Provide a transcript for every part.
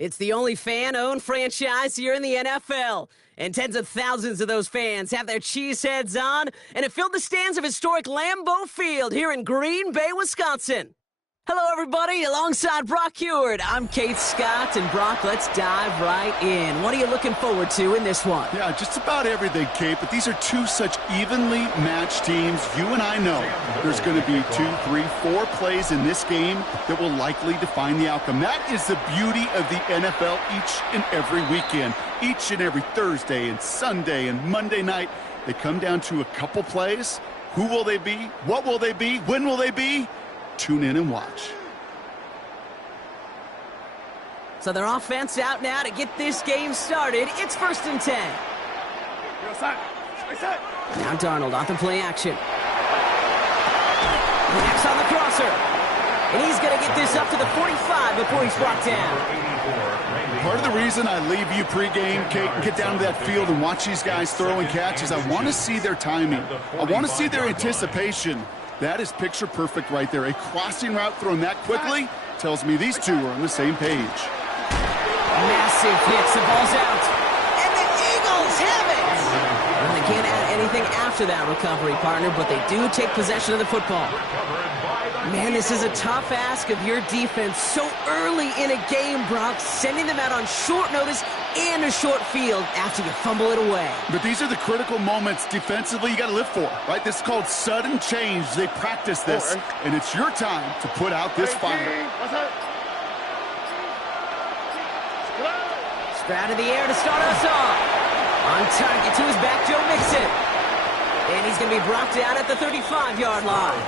It's the only fan-owned franchise here in the NFL. And tens of thousands of those fans have their cheese heads on, and it filled the stands of historic Lambeau Field here in Green Bay, Wisconsin. Hello, everybody. Alongside Brock Heward, I'm Keith Scott. And Brock, let's dive right in. What are you looking forward to in this one? Yeah, just about everything, Kate, but these are two such evenly matched teams. You and I know there's going to be 2, 3, 4 plays in this game that will likely define the outcome. That is the beauty of the NFL each and every weekend. Each and every Thursday and Sunday and Monday night, they come down to a couple plays. Who will they be? What will they be? When will they be? Tune in and watch. So their offense out now to get this game started. It's 1st and 10. Now Darnold off the play action. Next on the crosser. And he's going to get this up to the 45 before he's brought down. Part of the reason I leave you pregame, Kate, and get down to that field and watch these guys throw and catch is I want to see their timing. I want to see their anticipation. That is picture perfect right there. A crossing route thrown that quickly tells me these two are on the same page. Massive hits, the ball's out. And the Eagles have it! Well, they can't add anything after that recovery, partner, but they do take possession of the football. Man, this is a tough ask of your defense so early in a game, Brock, sending them out on short notice and a short field after you fumble it away. But these are the critical moments defensively you got to live for, right? This is called sudden change. They practice this, and it's your time to put out this fire. Sprout in the air to start us off. On target to his back, Joe Mixon. And he's going to be brought down at the 35-yard line.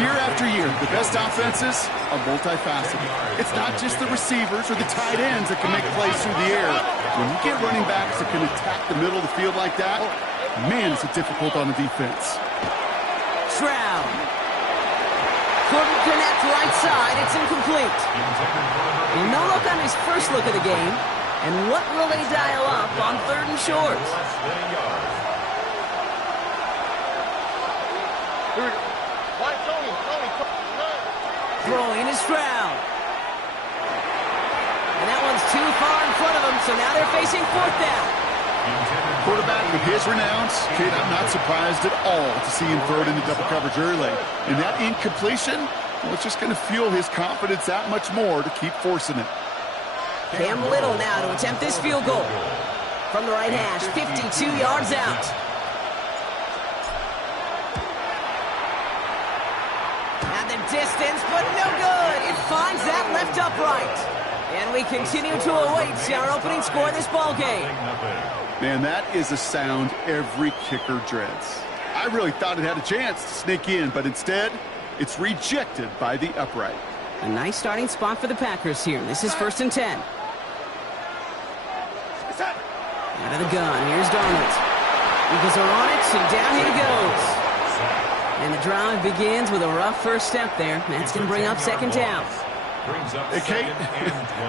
Year after year, the best offenses are multifaceted. It's not just the receivers or the tight ends that can make plays through the air. When you get running backs that can attack the middle of the field like that, man, is it difficult on the defense. Stroud. Couldn't connect right side. It's incomplete. And no look on his first look of the game. And what will they dial up on 3rd and short? Throwing is Stroud. And that one's too far in front of them, so now they're facing 4th down. Quarterback with his renowns, Kate, I'm not surprised at all to see him throw it into double coverage early. And that incompletion, well, it's just going to fuel his confidence that much more to keep forcing it. Cam Little now to attempt this field goal. From the right hash, 52 yards out. At the distance, but no good. It finds that left upright. And we continue to await our opening score in this ballgame. Man, that is a sound every kicker dreads. I really thought it had a chance to sneak in, but instead, it's rejected by the upright. A nice starting spot for the Packers here. This is 1st and 10. Out of the gun, here's Darnold. Eagles are on it, and down he goes. And the drive begins with a rough first step there. That's going to bring up 2nd down. Hey, Kate,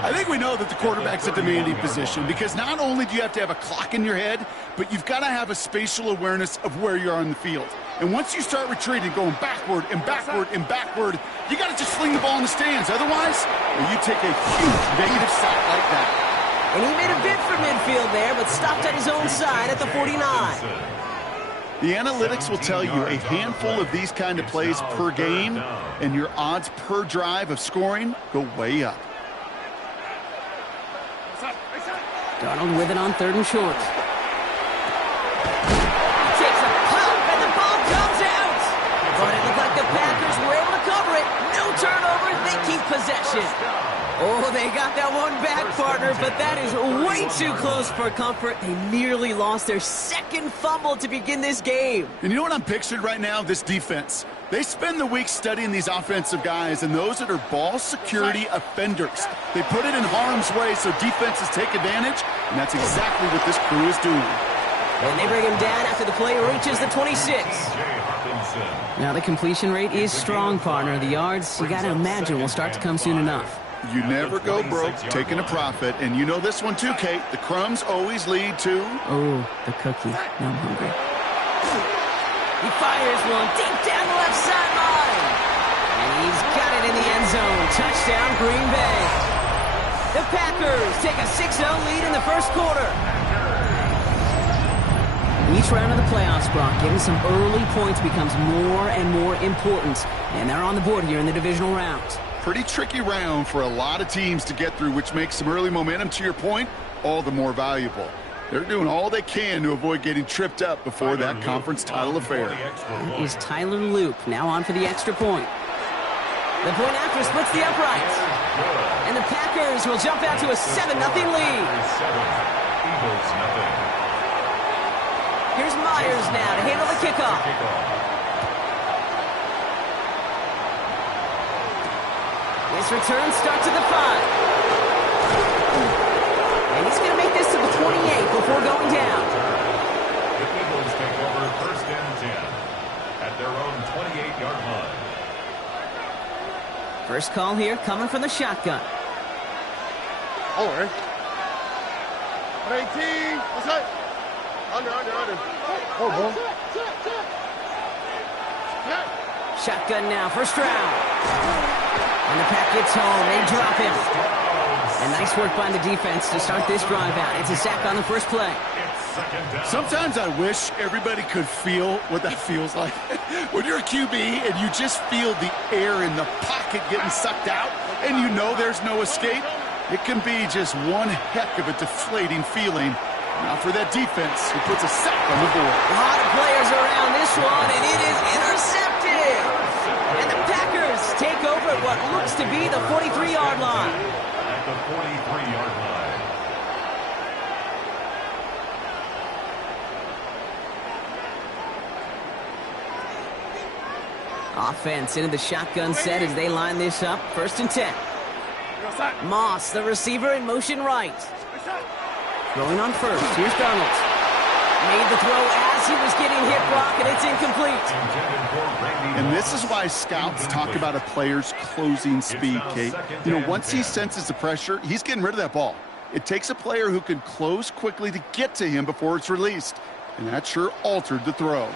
I think we know that the quarterback's a demanding position because not only do you have to have a clock in your head, but you've got to have a spatial awareness of where you are in the field. And once you start retreating, going backward and backward and backward, you got to just sling the ball in the stands. Otherwise, well, you take a huge negative sack like that. And he made a bid for midfield there, but stopped at his own side at the 49. The analytics will tell you a handful of these kind of plays per game, and your odds per drive of scoring go way up. Darnold with it on 3rd and short. Takes a pump, and the ball comes out. But it looked like the Packers were able to cover it. No turnover, they keep possession. Oh, they got that one back, partner, but that is way too close for comfort. They nearly lost their 2nd fumble to begin this game. And you know what I'm picturing right now? This defense. They spend the week studying these offensive guys and those that are ball security offenders. They put it in harm's way so defenses take advantage, and that's exactly what this crew is doing. And they bring him down after the play reaches the 26. Now the completion rate is strong, partner. The yards, you got to imagine, will start to come soon enough. You never go broke taking a profit, and you know this one too, Kate. The crumbs always lead to... Oh, the cookie. Now I'm hungry. He fires one deep down the left sideline. And he's got it in the end zone. Touchdown, Green Bay. The Packers take a 6-0 lead in the first quarter. Each round of the playoffs, Brock, getting some early points becomes more and more important. And they're on the board here in the divisional round. Pretty tricky round for a lot of teams to get through, which makes some early momentum, to your point, all the more valuable. They're doing all they can to avoid getting tripped up before that conference title affair. That is Tyler Loop, now on for the extra point. The point after splits the uprights. And the Packers will jump out to a 7-0 lead. Here's Myers now to handle the kickoff. This return starts at the 5. And he's going to make this to the 28 before going down. The Eagles take over first and 10 at their own 28-yard line. First call here coming from the shotgun. Over. 18. What's that? Under. Oh, boy. Shotgun now, first round. And the Pack gets home. They drop him. And nice work by the defense to start this drive out. It's a sack on the first play. Sometimes I wish everybody could feel what that feels like. When you're a QB and you just feel the air in the pocket getting sucked out and you know there's no escape, it can be just one heck of a deflating feeling. Now for that defense, who puts a sack on the board. A lot of players around this one, and it is intercepted. And the Packers take over at what looks to be the 43-yard line. At the 43-yard line. Offense into the shotgun set as they line this up. First and 10. Moss, the receiver, in motion right. Throwing on first. Here's Donald. Made the throw as he was getting hit, Brock, and it's incomplete. And this is why scouts talk about a player's closing speed, Kate. You know, once he senses the pressure, he's getting rid of that ball. It takes a player who can close quickly to get to him before it's released. And that sure altered the throw.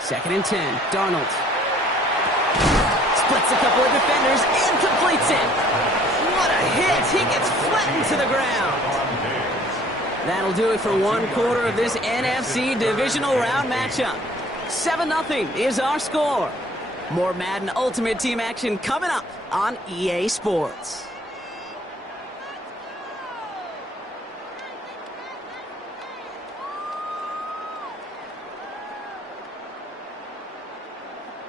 Second and 10. Darnold. Splits a couple of defenders and completes it. What a hit. He gets flattened to the ground. That'll do it for one quarter of this NFC Divisional Round matchup. 7-0 is our score. More Madden Ultimate Team action coming up on EA Sports.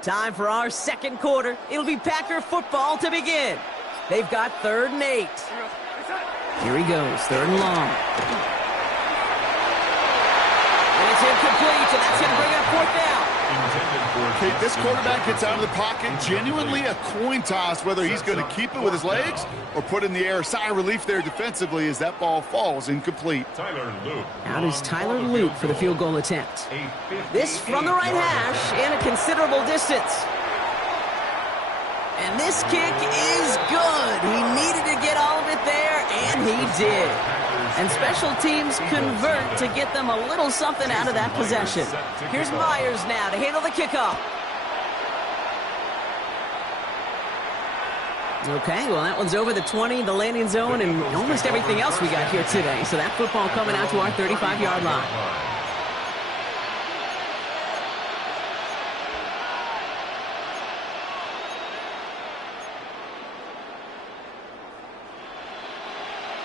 Time for our second quarter. It'll be Packer football to begin. They've got 3rd and 8. Here he goes, 3rd and long. And it's incomplete, and that's going to bring up 4th down. Okay, this quarterback gets out of the pocket, genuinely a coin toss whether he's going to keep it with his legs or put in the air. Sigh of relief there defensively as that ball falls incomplete. Out is Tyler Loop for the field goal attempt. This from the right hash and a considerable distance. And this kick is good. He needed to get all of it there, and he did. And special teams convert to get them a little something out of that possession. Here's Myers now to handle the kickoff. Okay, well, that one's over the 20, the landing zone, and almost everything else we got here today. So that football coming out to our 35-yard line.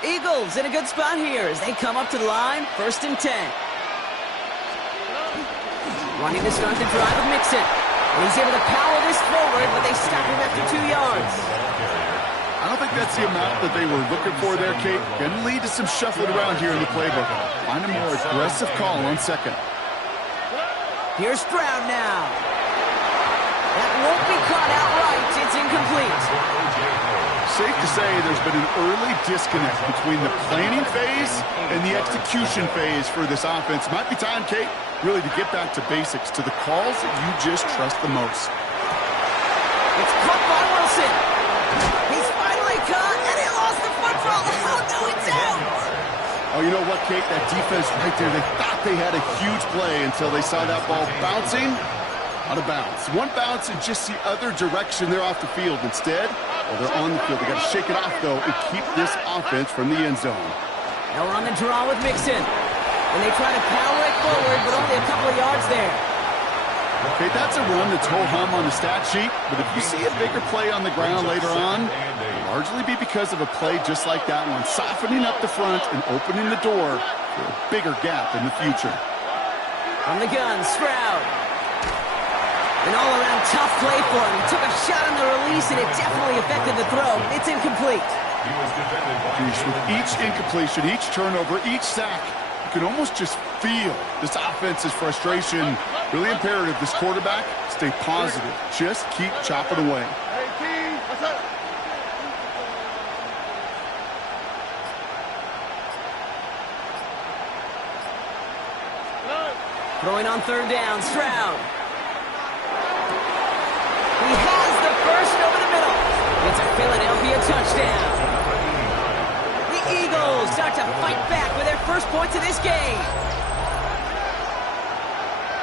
Eagles in a good spot here as they come up to the line. 1st and 10. Running to start the drive with Mixon. And he's able to power this forward, but they stop him after 2 yards. I don't think that's the amount that they were looking for there, Kate. Can lead to some shuffling around here in the playbook. Find a more aggressive call on second. Here's Stroud now. That won't be caught outright. It's incomplete. Safe to say there's been an early disconnect between the planning phase and the execution phase for this offense. Might be time, Kate, really to get back to basics, to the calls that you just trust the most. It's caught by Wilson. He's finally caught, and he lost the football. Oh, no, it's out. Oh, you know what, Kate? That defense right there, they thought they had a huge play until they saw that ball bouncing out of bounds. One bounce and just the other direction there off the field. Instead, Well, they're on the field. They got to shake it off, though, and keep this offense from the end zone. Now we're on the draw with Mixon. And they try to power it forward, but only a couple of yards there. Okay, that's a run that's ho-hum on the stat sheet, but if you see a bigger play on the ground later on, it'll largely be because of a play just like that one, softening up the front and opening the door for a bigger gap in the future. From the gun, Stroud. An all-around tough play for him. He took a shot on the release, and it definitely affected the throw. It's incomplete. With each incompletion, each turnover, each sack, you can almost just feel this offense's frustration. Really imperative this quarterback stay positive. Just keep chopping away. Throwing on third down, Stroud. He has the first over the middle. It's a Philadelphia touchdown. The Eagles start to fight back with their first points of this game.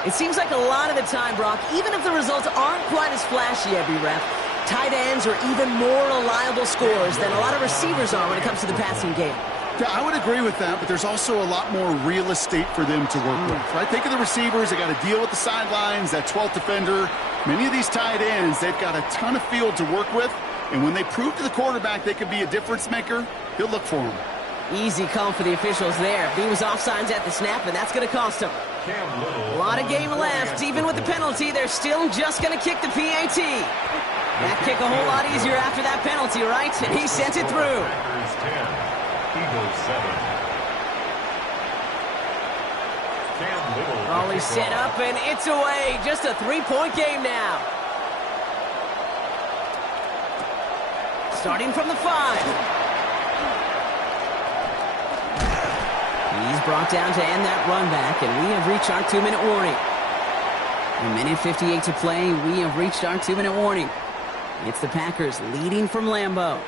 It seems like a lot of the time, Brock, even if the results aren't quite as flashy every rep, tight ends are even more reliable scorers than a lot of receivers are when it comes to the passing game. Yeah, I would agree with that, but there's also a lot more real estate for them to work with. Right? Think of the receivers. They got to deal with the sidelines, that 12th defender. Many of these tight ends, they've got a ton of field to work with, and when they prove to the quarterback they could be a difference maker, he'll look for them. Easy call for the officials there. He was offsides at the snap, and that's going to cost him. A lot of game left. Even with the penalty, they're still just going to kick the PAT. That kick a whole lot easier after that penalty, right? And he sent it through. Raleigh set up, and it's away. Just a 3-point game now. Starting from the 5. He's brought down to end that run back, and we have reached our 2-minute warning. A minute 58 to play, we have reached our 2-minute warning. It's the Packers leading from Lambeau.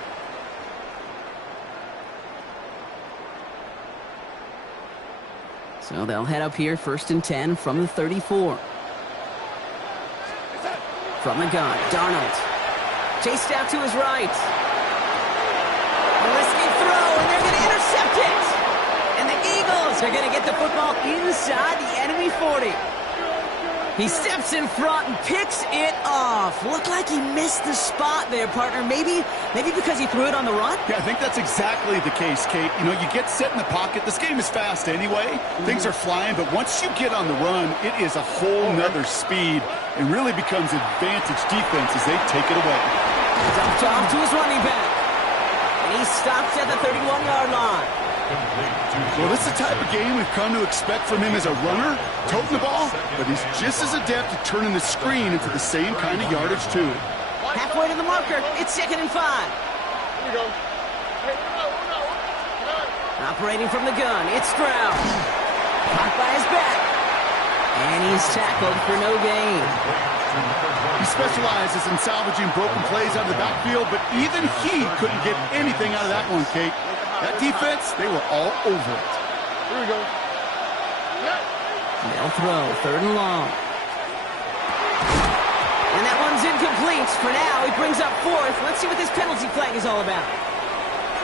So they'll head up here, 1st and 10 from the 34. From the gun, Darnold. Chased out to his right. A risky throw, and they're going to intercept it. And the Eagles are going to get the football inside the enemy 40. He steps in front and picks it off. Looked like he missed the spot there, partner. Maybe because he threw it on the run? Yeah, I think that's exactly the case, Kate. You know, you get set in the pocket. This game is fast anyway. Things are flying, but once you get on the run, it is a whole nother speed and really becomes advantage defense as they take it away. Dumped off to his running back. And he stops at the 31-yard line. Well, this is the type of game we've come to expect from him as a runner, toting the ball, but he's just as adept at turning the screen into the same kind of yardage, too. Halfway to the marker, it's 2nd and 5. Here we go. Operating from the gun, it's Stroud. Caught by his back. And he's tackled for no gain. He specializes in salvaging broken plays out of the backfield, but even he couldn't get anything out of that one, Kate. That defense, they were all over it. Here we go. They'll throw, 3rd and long. And that one's incomplete. For now, he brings up 4th. Let's see what this penalty flag is all about.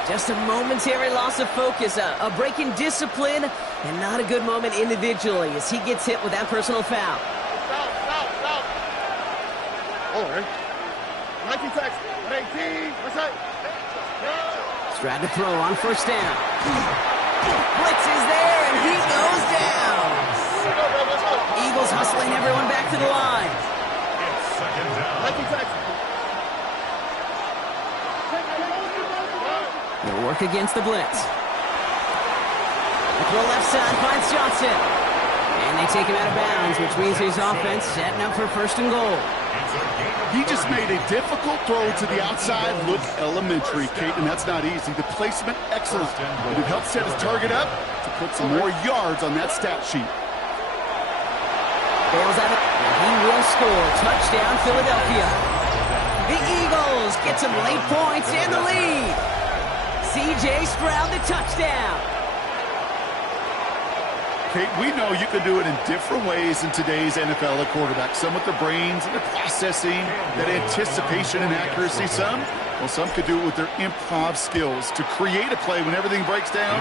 Just a momentary loss of focus, a break in discipline, and not a good moment individually as he gets hit with that personal foul. Stop. Hold on. 19 seconds. 19. What's that? Stroud to throw on 1st down. Blitz is there, and he goes down. Eagles hustling everyone back to the line. It's 2nd down. 19 seconds. They'll work against the blitz. The throw left side finds Johnson. And they take him out of bounds, which means his offense setting up for 1st and goal. He just made a difficult throw to the outside look elementary, Kate, and that's not easy. The placement, excellent. But it helped set his target up to put some more yards on that stat sheet. Bails out, and he will score. Touchdown, Philadelphia. The Eagles get some late points and the lead. C.J. Stroud, the touchdown. Kate, we know you can do it in different ways in today's NFL at quarterback. Some with their brains and their processing, that anticipation and accuracy. Some Well, some could do it with their improv skills to create a play when everything breaks down.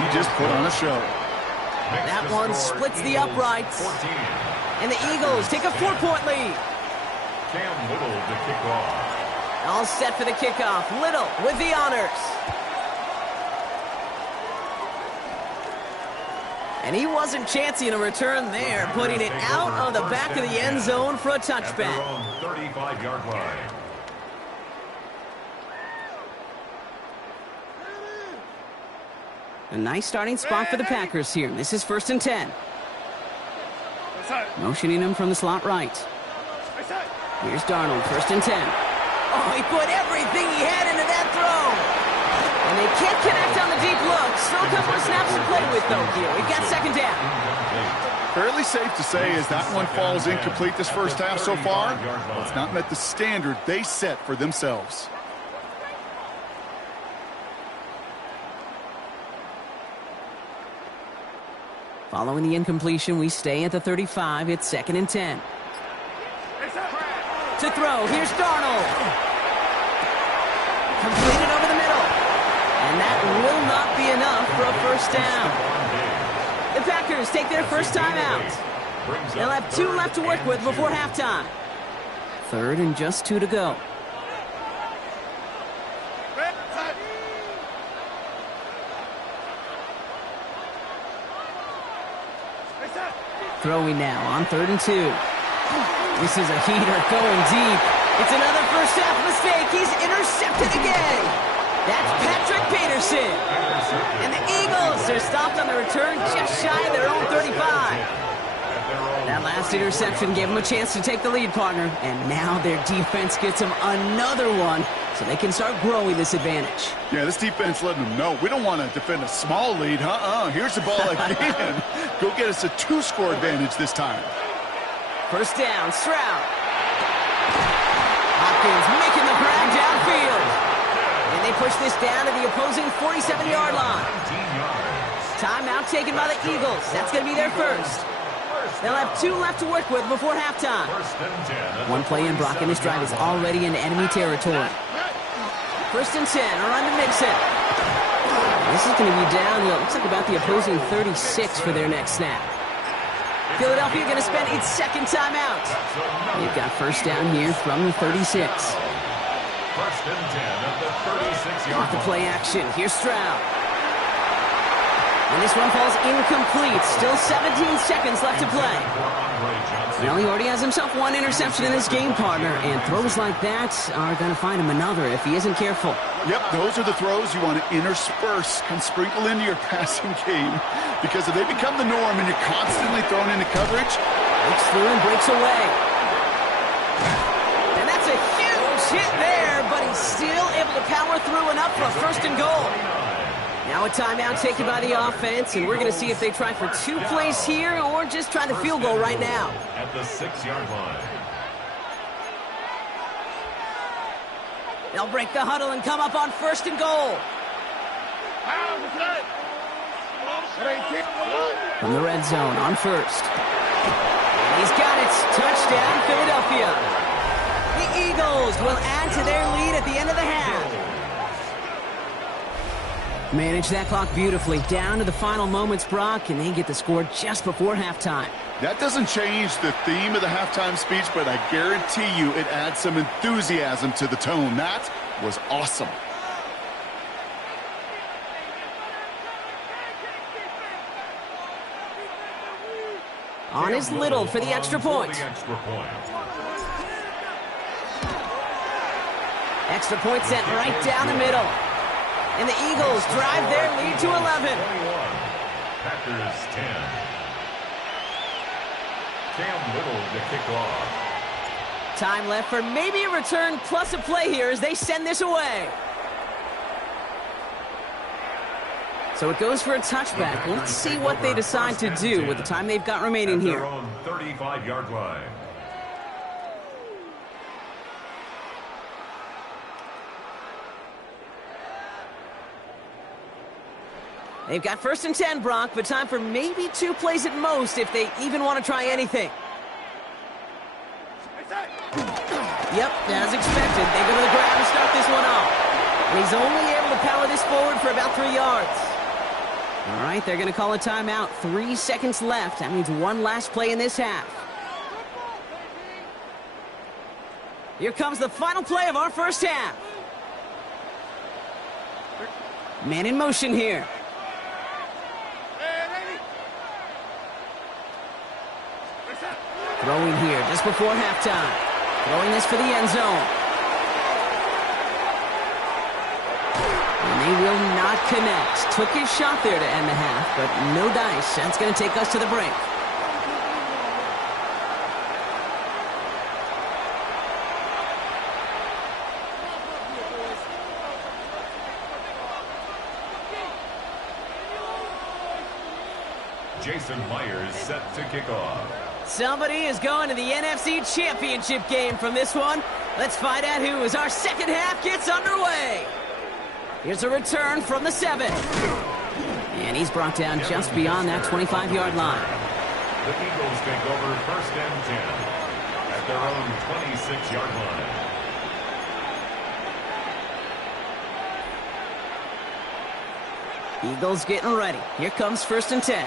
He just put on a show. That one splits the uprights. And the Eagles take a 4-point lead. Cam Little to kick off. All set for the kickoff. Little with the honors. And he wasn't chancing a return there, putting it out of the back of the end zone for a touchback. At their own 35-yard line. A nice starting spot for the Packers here. This is 1st and 10. Motioning him from the slot right. Here's Darnold, 1st and 10. Oh, he put everything he had into that throw. And they can't connect on the deep look. Still a couple of snaps to play with, though, here. We've got 2nd down. Fairly safe to say as that one falls incomplete this first half so far. Well, it's not met the standard they set for themselves. Following the incompletion, we stay at the 35. It's 2nd and 10. To throw, here's Darnold. Completed over the middle. And that will not be enough for a 1st down. The Packers take their first time out. They'll have 2 left to work with before halftime. 3rd and just 2 to go. Throwing now on 3rd and 2. This is a heater going deep. It's another first half mistake. He's intercepted again. That's Patrick Peterson. And the Eagles are stopped on the return just shy of their own 35. That last interception gave them a chance to take the lead, partner. And now their defense gets them another one so they can start growing this advantage. Yeah, this defense letting them know we don't want to defend a small lead. Here's the ball again. Go get us a 2-score advantage this time. 1st down, Stroud. Hopkins making the grab downfield. And they push this down to the opposing 47-yard line. Timeout taken by the Eagles. That's going to be their first. They'll have 2 left to work with before halftime. 1 play in, Brock, and this drive is already in enemy territory. 1st and 10, a run to Mixon. This is going to be down, looks like about the opposing 36 for their next snap. Philadelphia going to spend its 2nd timeout. They've got 1st down here from the 36. 1st and 10 at the 36-yard Off the play action. Here's Stroud. And this one falls incomplete. Still 17 seconds left to play. Well, he already has himself 1 interception in this game, partner. And throws like that are going to find him another if he isn't careful. Yep, those are the throws you want to intersperse and sprinkle into your passing game. Because if they become the norm and you're constantly thrown into coverage, breaks through and breaks away. And that's a huge hit there, but he's still able to power through enough for a 1st and goal. Now a timeout taken by the offense, and we're going to see if they try for 2 plays here or just try the field goal right now. At the 6-yard line. They'll break the huddle and come up on 1st and goal. From the red zone on 1st. And he's got it. Touchdown, Philadelphia. The Eagles will add to their lead at the end of the half. Manage that clock beautifully. Down to the final moments, Brock, and they get the score just before halftime. that doesn't change the theme of the halftime speech, but I guarantee you it adds some enthusiasm to the tone. That was awesome. On is Little for the extra point. Extra point sent right down the middle. And the Eagles drive their lead to 11. Packers 10. Cam Little to kick off. Time left for maybe a return plus a play here as they send this away. So it goes for a touchback. Let's see what they decide to do with the time they've got remaining here. Their own 35-yard line. They've got 1st and 10, Brock, but time for maybe 2 plays at most if they even want to try anything. Yep, as expected. They go to the ground to start this one off. And he's only able to power this forward for about 3 yards. All right, they're going to call a timeout. 3 seconds left. That means one last play in this half. Here comes the final play of our first half. Man in motion here. Throwing here just before halftime. Throwing this for the end zone. And they will not connect. Took his shot there to end the half, but no dice. That's going to take us to the break. Jason Myers set to kick off. Somebody is going to the NFC Championship game from this one. Let's find out who as our second half gets underway. Here's a return from the 7. And he's brought down just beyond that 25-yard line. The Eagles take over 1st and 10 at their own 26-yard line. Eagles getting ready. Here comes 1st and 10.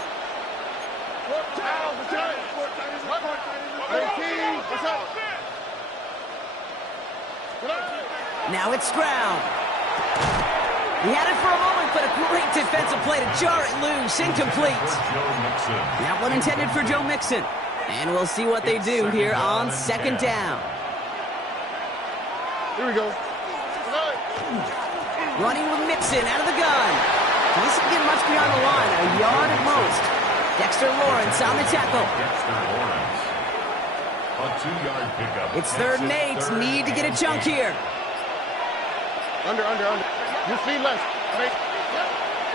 Now it's Stroud. He had it for a moment, but a great defensive play to jar it loose. Incomplete. That one intended for Joe Mixon. And we'll see what they do here on 2nd down. Here we go. Running with Mixon out of the gun. He doesn't get much beyond the line, a yard at most. Dexter Lawrence on the tackle. A 2-yard pickup. It's 3rd and 8. Need to get a chunk here. Under. You see less.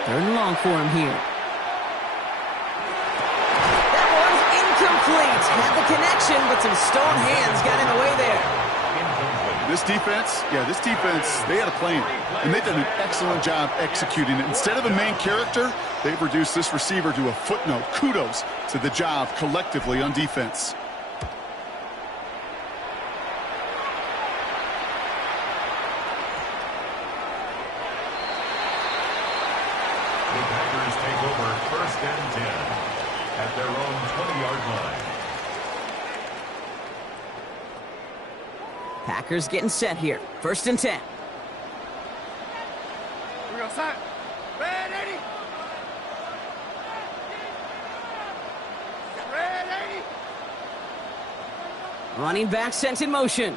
3rd and long for him here. That one's incomplete. Had the connection, but some stone hands got in the way there. This defense, they had a plan, and they've done an excellent job executing it. Instead of a main character, they've reduced this receiver to a footnote. Kudos to the job collectively on defense. The Packers take over 1st and 10 at their own 20-yard line. Packers getting set here. 1st and 10. We go side. Red 80. Red 80. Running back sent in motion.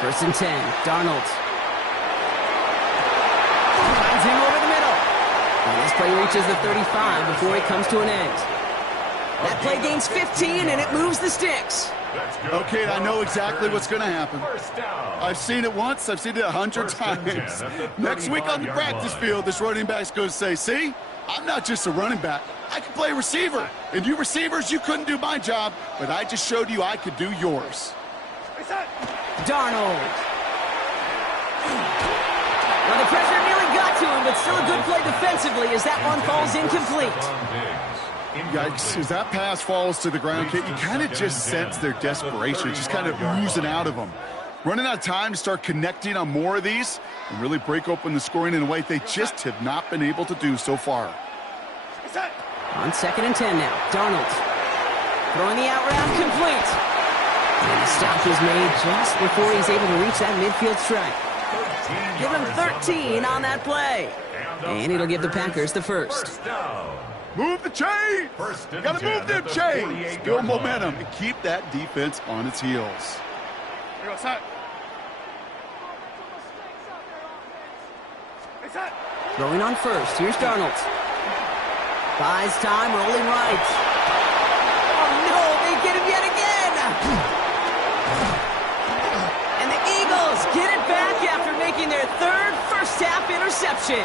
1st and 10. Darnold. Finds him over the middle. And this play reaches the 35 before it comes to an end. That play gains 15, and it moves the sticks. Okay, I know exactly what's going to happen. I've seen it once. I've seen it 100 times. Next week on the practice field, this running back's going to say, see, I'm not just a running back. I can play receiver. And you receivers, you couldn't do my job, but I just showed you I could do yours. Darnold. Well, the pressure nearly got to him, but still a good play defensively as that one falls incomplete. Yikes, as that pass falls to the ground, you kind of just sense their desperation, just kind of oozing out of them. Running out of time to start connecting on more of these and really break open the scoring in a way they just have not been able to do so far. On 2nd and 10 now, Darnold. Throwing the out route complete. And the stop is made just before he's able to reach that midfield strike. Give him 13 on that play. And it'll give the Packers the first. Move the chains! Got to move them chains! Build momentum and keep that defense on its heels. Throwing on 1st. Here's Darnold. Buys time, rolling right. Oh, no, they get him yet again! And the Eagles get it back after making their 3rd first-half interception.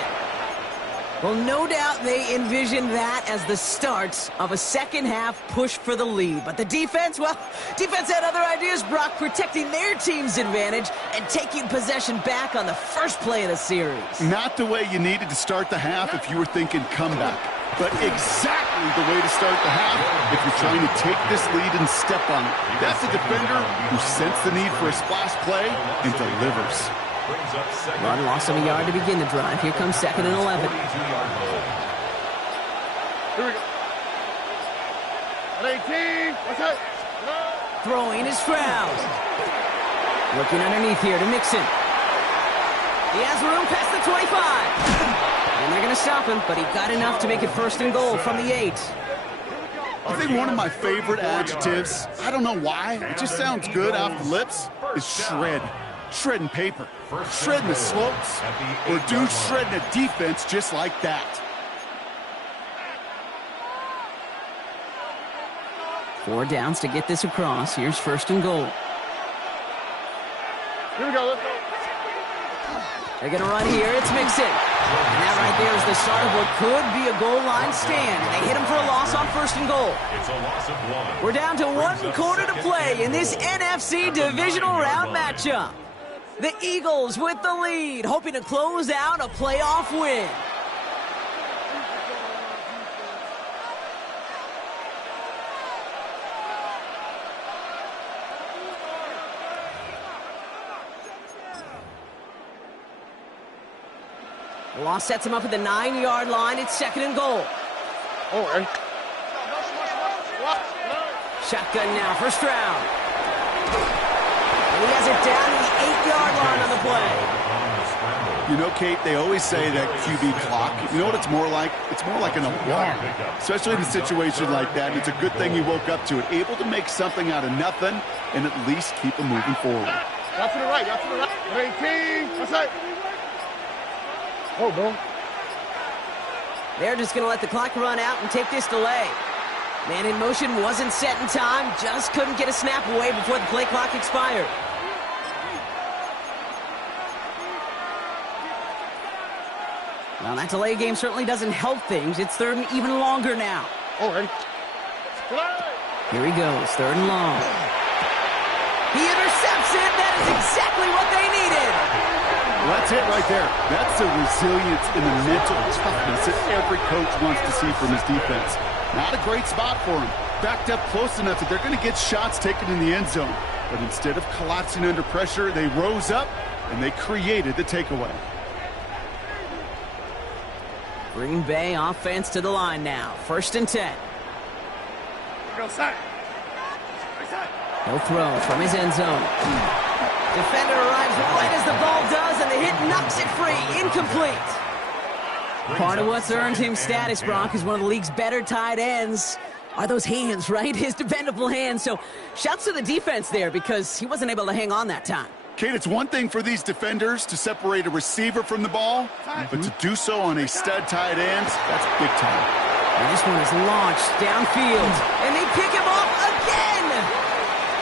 Well, no doubt they envisioned that as the start of a second-half push for the lead. But the defense, well, defense had other ideas, Brock, protecting their team's advantage and taking possession back on the first play of the series. Not the way you needed to start the half if you were thinking comeback. but exactly the way to start the half if you're trying to take this lead and step on it. That's a defender who sensed the need for a splash play and delivers. Run loss of a yard to begin the drive. Here comes 2nd and 11. Here we go. 18. What's that? Throwing is Stroud. Looking underneath here to Mixon. He has room past the 25. And they're going to stop him, but he got enough to make it 1st and goal from the 8. I think one of my favorite adjectives, I don't know why, it just sounds good off the lips, is shred. Shredding paper. Shredding the slopes. Or dude shredding a defense just like that. 4 downs to get this across. Here's 1st and goal. Here we go. Let's go. They're going to run here. It's Mixon. And that right there is the start of what could be a goal line stand. They hit him for a loss on 1st and goal. It's a loss of 1. We're down to 1 quarter to play in this NFC Divisional round matchup. The Eagles with the lead, hoping to close out a playoff win. The loss sets him up at the 9-yard line. It's 2nd and goal. Oh, hey. Shotgun now for Stroud. And he has it down to the 8-yard line on the play. You know, Kate, they always say that QB clock, you know what it's more like? It's more like an alarm, especially in a situation like that. And it's a good thing you woke up to it, able to make something out of nothing and at least keep them moving forward. Out to the right, out to the right. 18. What's that? Oh, bro. They're just going to let the clock run out and take this delay. Man in motion wasn't set in time, just couldn't get a snap away before the play clock expired. Well, that delay game certainly doesn't help things. It's 3rd and even longer now. Oh, ready. Here he goes, 3rd and long. He intercepts it. That is exactly what they needed. Well, that's it right there. That's the resilience and the mental toughness that every coach wants to see from his defense. Not a great spot for him. Backed up close enough that they're going to get shots taken in the end zone. But instead of collapsing under pressure, they rose up and they created the takeaway. Green Bay offense to the line now. 1st and 10. Go side. He'll throw from his end zone. Defender arrives right as the ball does, and the hit knocks it free. Incomplete. Part of what's earned him status, Brock, is one of the league's better tight ends. Are those hands, right? His dependable hands. So shouts to the defense there because he wasn't able to hang on that time. Kate, it's one thing for these defenders to separate a receiver from the ball, but to do so on a stud tight end, that's big time. And this one is launched downfield, and they pick him off again!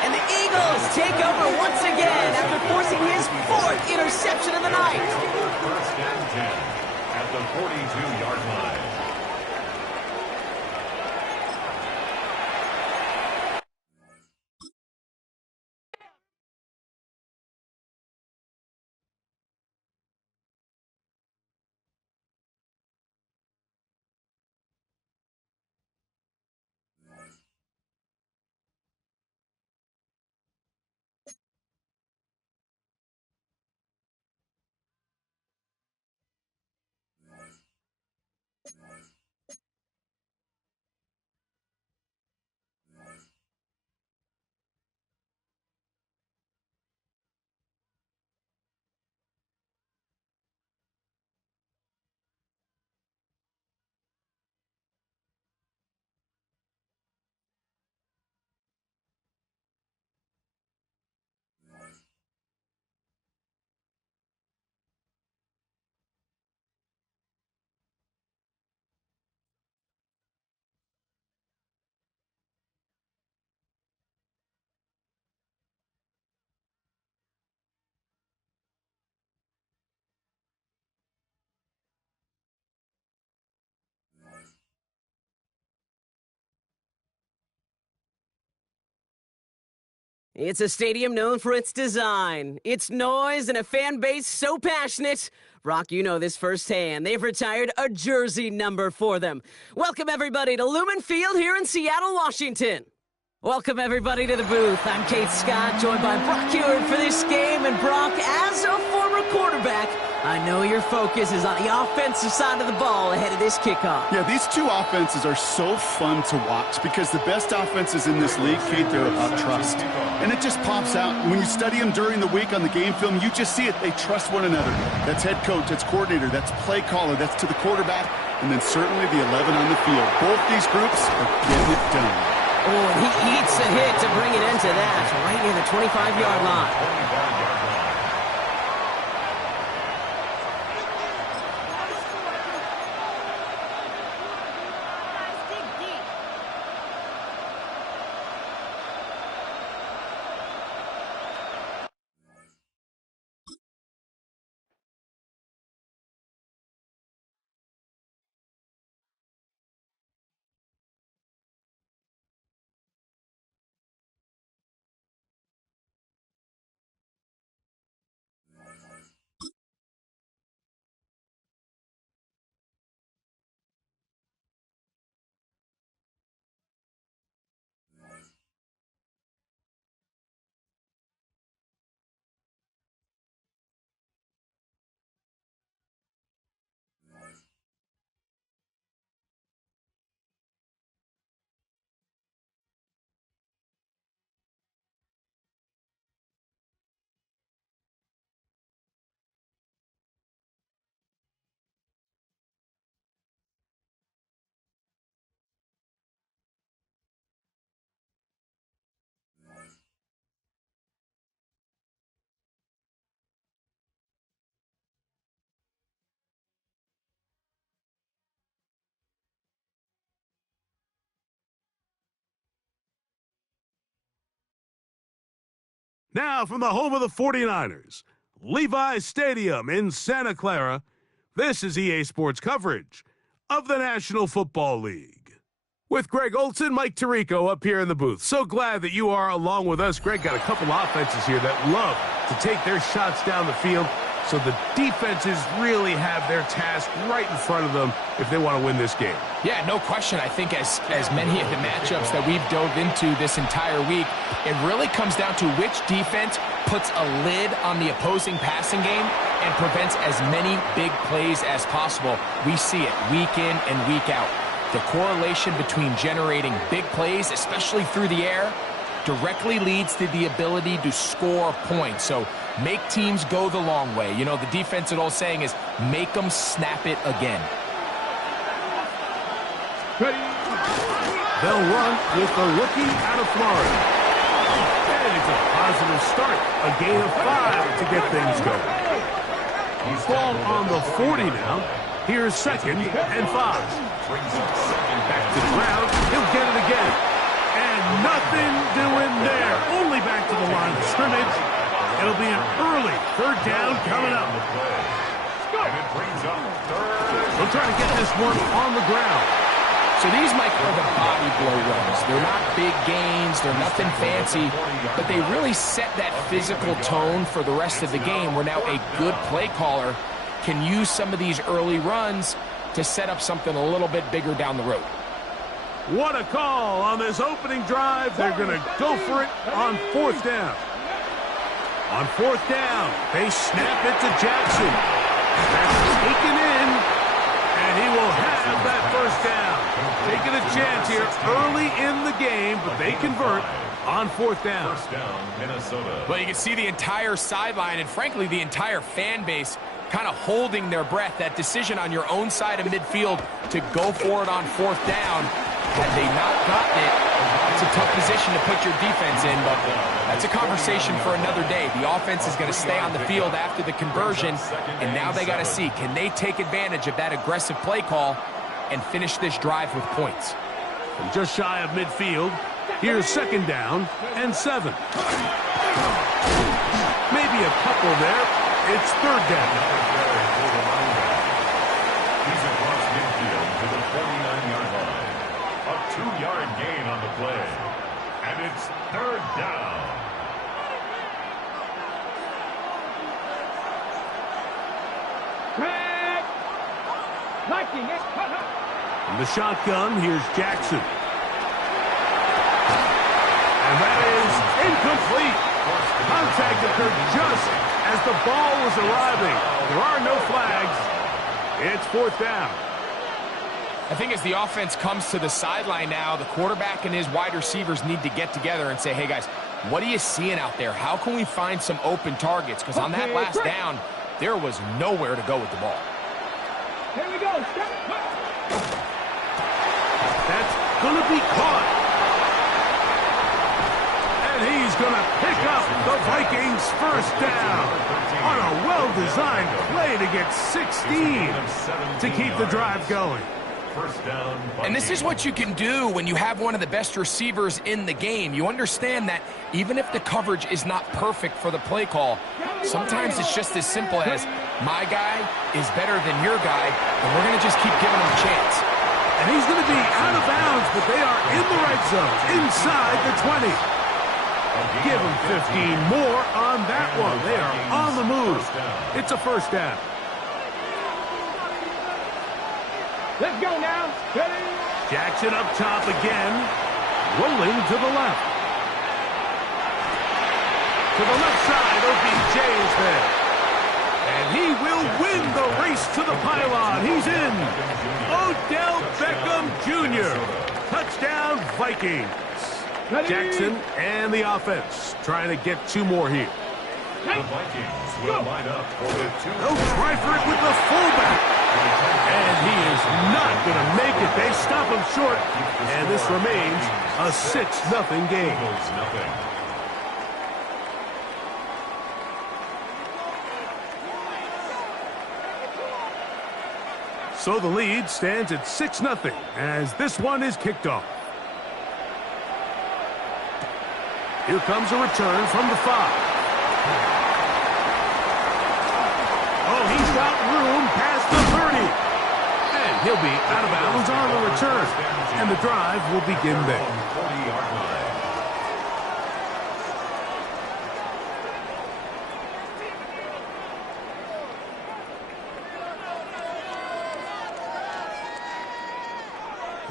And the Eagles take over once again after forcing his 4th interception of the night. 1st and 10 at the 42-yard line. It's a stadium known for its design, its noise, and a fan base so passionate. Brock, you know this firsthand. They've retired a jersey number for them. Welcome, everybody, to Lumen Field here in Seattle, Washington. Welcome, everybody, to the booth. I'm Kate Scott, joined by Brock Heward for this game. And Brock, as a former quarterback, I know your focus is on the offensive side of the ball ahead of this kickoff. Yeah, these two offenses are so fun to watch because the best offenses in this league, Kate, they're about trust. And it just pops out. When you study them during the week on the game film, you just see it. They trust one another. That's head coach, that's coordinator, that's play caller, that's to the quarterback, and then certainly the 11 on the field. Both these groups are getting it done. Oh, and he eats a hit to bring it into that, right near the 25-yard line. Now from the home of the 49ers, Levi's Stadium in Santa Clara, this is EA Sports coverage of the National Football League. With Greg Olson, Mike Tirico up here in the booth. So glad that you are along with us. Greg got a couple offenses here that love to take their shots down the field, so the defenses really have their task right in front of them if they want to win this game. Yeah, no question. I think as many of the matchups that we've dove into this entire week, it really comes down to which defense puts a lid on the opposing passing game and prevents as many big plays as possible. We see it week in and week out. The correlation between generating big plays, especially through the air, directly leads to the ability to score points. So make teams go the long way. You know, the defensive old saying is make them snap it again. Ready. They'll run with the rookie out of Florida. And it's a positive start. A gain of 5 to get things going. Ball on the 40 now. Here's 2nd and 5. Back to the ground. He'll get it again. And nothing doing there. Only back to the line of scrimmage. It'll be an early 3rd down coming up. They'll try to get this one on the ground. So these, Mike, are the body blow runs. They're not big gains. They're nothing fancy. But they really set that physical tone for the rest of the game, where now a good play caller can use some of these early runs to set up something a little bit bigger down the road. What a call on this opening drive. They're going to go for it on 4th down. On 4th down, they snap it to Jackson. That's taken in, and he will have that 1st down. Taking a chance here early in the game, but they convert on 4th down. First down, Minnesota. Well, you can see the entire sideline and, frankly, the entire fan base kind of holding their breath. That decision on your own side of midfield to go for it on 4th down. Had they not gotten it, it's a tough position to put your defense in, but that's a conversation for another day. The offense is going to stay on the field after the conversion, and now they got to see, can they take advantage of that aggressive play call and finish this drive with points? From just shy of midfield, here's 2nd down and 7. Maybe a couple there. It's 3rd down. He's across midfield to the 49-yard line. A 2-yard gain on the play. And it's 3rd down. From the shotgun, here's Jackson. And that is incomplete. Contact occurred just as the ball was arriving. There are no flags. It's 4th down. I think as the offense comes to the sideline now, the quarterback and his wide receivers need to get together and say, hey, guys, what are you seeing out there? How can we find some open targets? Because on that last down, there was nowhere to go with the ball. Here we go. That's going to be caught. And he's going to pick up the Vikings' first down on a well-designed play to get 16 to keep the drive going. And this is what you can do when you have one of the best receivers in the game. You understand that even if the coverage is not perfect for the play call, sometimes it's just as simple as my guy is better than your guy, and we're going to just keep giving him a chance. And he's going to be out of bounds, but they are in the red zone, inside the 20. Give him 15 more on that one. They are on the move. It's a first down. Let's go now. Jackson up top again, rolling to the left. To the left side, OBJ is there. And he will win the race to the pylon. He's in. Odell Beckham Jr. Touchdown, Vikings. Jackson and the offense trying to get 2 more here. The Vikings will line up for the 2. They'll try for it with the fullback. And he is not going to make it. They stop him short. And this remains a 6-0 game. So the lead stands at 6-0 as this one is kicked off. Here comes a return from the 5. Oh, he's got room past the 30. And he'll be out of bounds on the return. And the drive will begin there.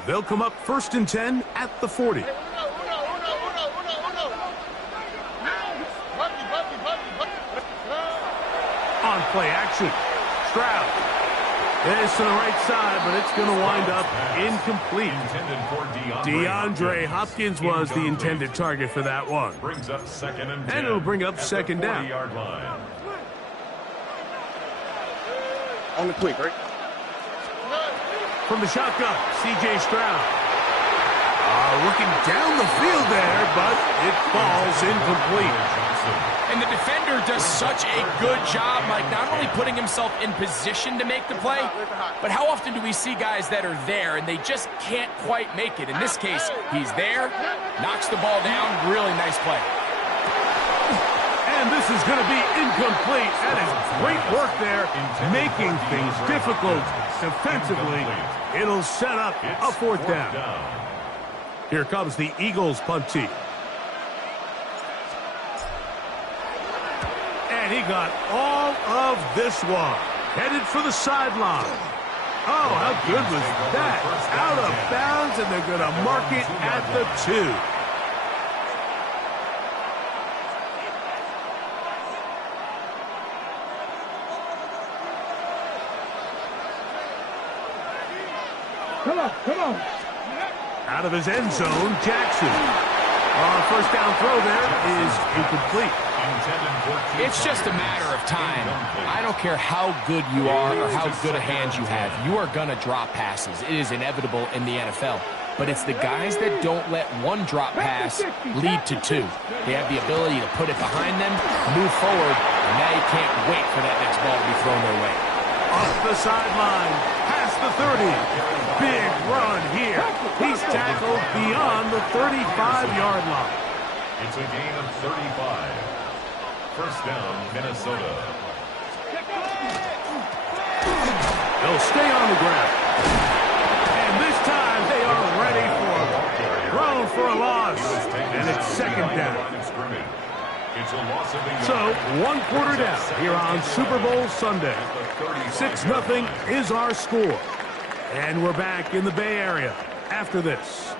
They'll come up 1st and 10 at the 40. On play action, Stroud. It's to the right side, but it's going to wind up incomplete. DeAndre Hopkins was the intended target for that one. And it'll bring up 2nd down. On the quick, right? From the shotgun, C.J. Stroud. Looking down the field there, but it falls incomplete. And the defender does such a good job, Mike, not only putting himself in position to make the play, but how often do we see guys that are there and they just can't quite make it? In this case, he's there, knocks the ball down, really nice play. And this is going to be incomplete. That is great work there, making things difficult defensively. It'll set up a 4th down. Here comes the Eagles punt team. And he got all of this one. Headed for the sideline. Oh, how good was that? Out of bounds, and they're going to mark it at the 2. Come on. Out of his end zone, Jackson. First down throw there is incomplete. It's just a matter of time. I don't care how good you are or how good a hand you have. You are going to drop passes. It is inevitable in the NFL. But it's the guys that don't let one drop pass lead to 2. They have the ability to put it behind them, move forward, and now you can't wait for that next ball to be thrown their way. Off the sideline, past the 30. Big run here. He's tackled beyond the 35-yard line. It's a gain of 35. First down, Minnesota. They'll stay on the ground. And this time they are ready for it. Thrown for a loss. And it's 2nd down. So, 1 quarter down here on Super Bowl Sunday. 6-0 is our score. And we're back in the Bay Area after this.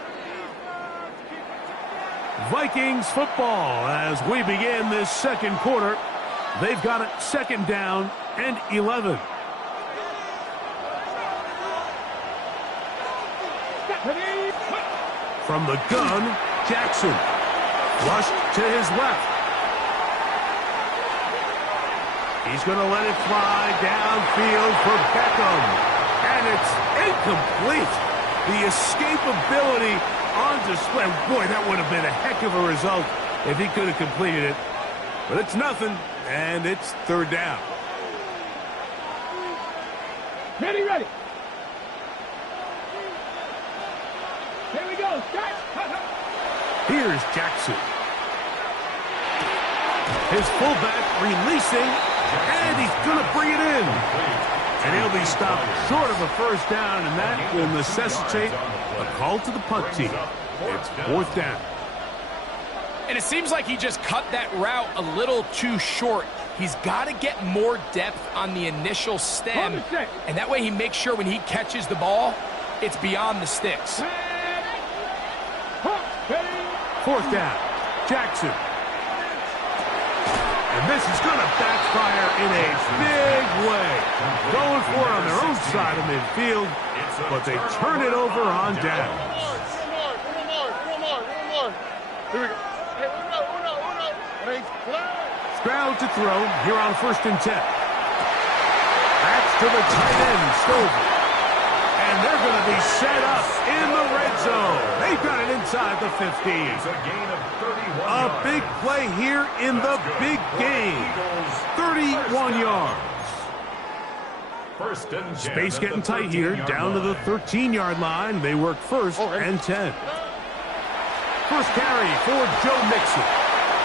Vikings football as we begin this second quarter. They've got it 2nd down and 11. From the gun, Jackson. Flushed to his left. He's going to let it fly downfield for Beckham. And it's incomplete. The escapability on display. Boy, that would have been a heck of a result if he could have completed it. But it's nothing, and it's 3rd down. Ready, ready. Here we go. Start. Here's Jackson. His fullback releasing, and he's going to bring it in. And he'll be stopped short of a 1st down, and that will necessitate a call to the punt team. It's 4th down. And it seems like he just cut that route a little too short. He's got to get more depth on the initial stem, and that way he makes sure when he catches the ball, it's beyond the sticks. 4th down, Jackson. And this is going to backfire in a big way. Going for it on their own side of midfield, but they turn it over on downs. Here we go. Stroud to throw here on 1st and 10. That's to the tight end, Stover. And they're going to be set up in the red zone. They've got it inside the 15. It's a gain of 31 A yards. big play here in the big game. 31 yards. 1st and 10. Space getting tight here, down to the 13-yard line. They work 1st and 10. First carry for Joe Mixon.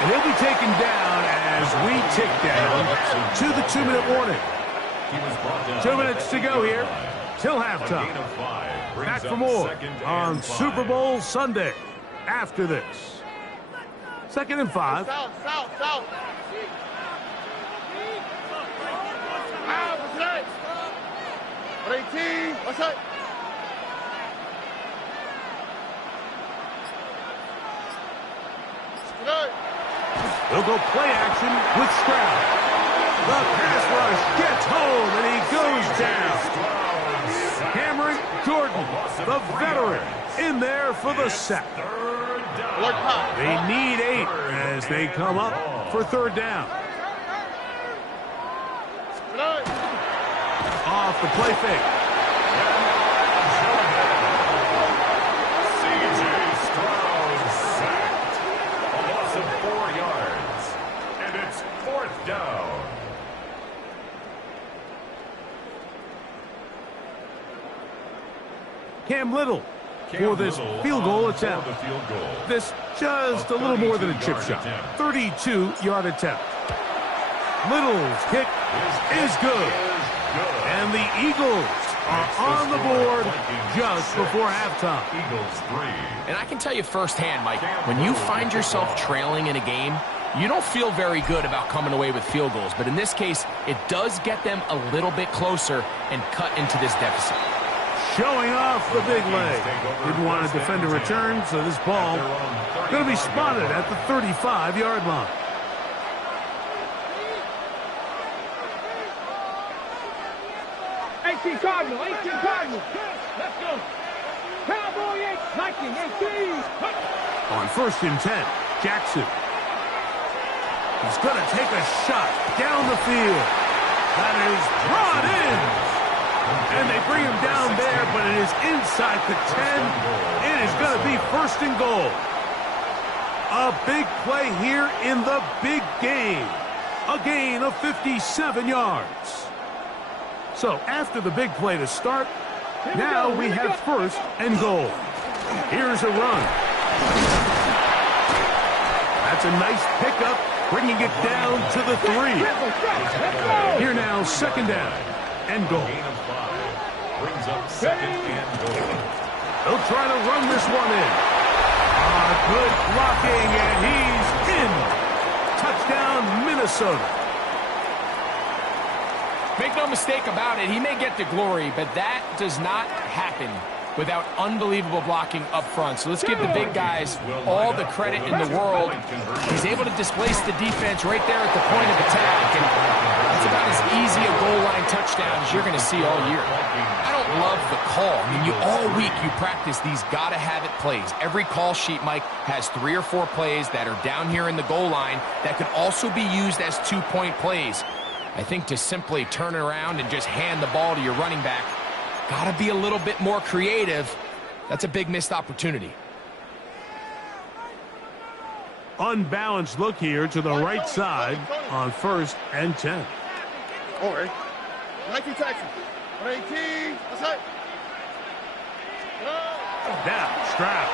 And he'll be taken down as we tick down to the 2-minute warning. 2 minutes to go here till halftime. Back for more on Super Bowl Sunday after this. 2nd and 5. South. 18. What's that? They'll go play action with Stroud. The pass rush gets home, and he goes down. Cameron Jordan, the veteran, in there for the sack. They need 8 as they come up for 3rd down. Off the play fake. Down. Cam Little for this field goal attempt. This just a little more than a chip shot. 32-yard attempt. Little's kick is good. And the Eagles are on the board just before halftime. Eagles 3. And I can tell you firsthand, Mike, when you find yourself trailing in a game, you don't feel very good about coming away with field goals. But in this case, it does get them a little bit closer and cut into this deficit. Showing off the big leg. Didn't want to defend a return, so this ball going to be spotted at the 35-yard line. Cardinal. Let's go. Cowboy 19, 18. On 1st and 10, Jackson. He's going to take a shot down the field. That is brought in. And they bring him down there, but it is inside the 10. It is going to be 1st and goal. A big play here in the big game. A gain of 57 yards. So after the big play to start, now we have 1st and goal. Here's a run. That's a nice pickup, bringing it down to the 3. Here now, 2nd down and goal. Brings up 2nd and goal. They'll try to run this one in. Good blocking, and he's in. Touchdown, Minnesota. Make no mistake about it, he may get the glory, but that does not happen without unbelievable blocking up front. So let's give the big guys all the credit in the world. He's able to displace the defense right there at the point of attack, and that's about as easy a goal line touchdown as you're going to see all year. I don't love the call. I mean, all week you practice these gotta-have-it plays. Every call sheet, Mike, has 3 or 4 plays that are down here in the goal line that could also be used as 2-point plays. I think to simply turn it around and just hand the ball to your running back, got to be a little bit more creative. That's a big missed opportunity. Unbalanced look here to the right side on 1st and 10. All right. 19 taxi. 18. That's it. Now, Stroud.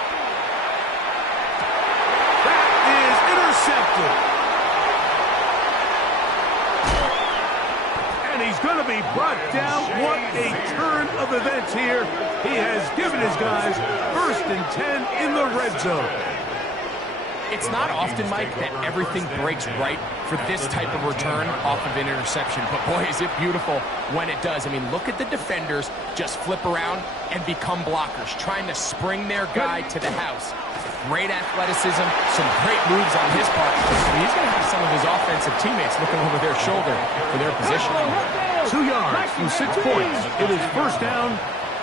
That is intercepted. And he's going to be brought down. What a turn of events here. He has given his guys 1st and 10 in the red zone. It's not often, Mike, that everything breaks right for this type of return off of an interception. But, boy, is it beautiful when it does. I mean, look at the defenders just flip around and become blockers, trying to spring their guy to the house. Great athleticism, some great moves on his part. And he's going to have some of his offensive teammates looking over their shoulder for their position. 2 yards from 6 points. It is 1st down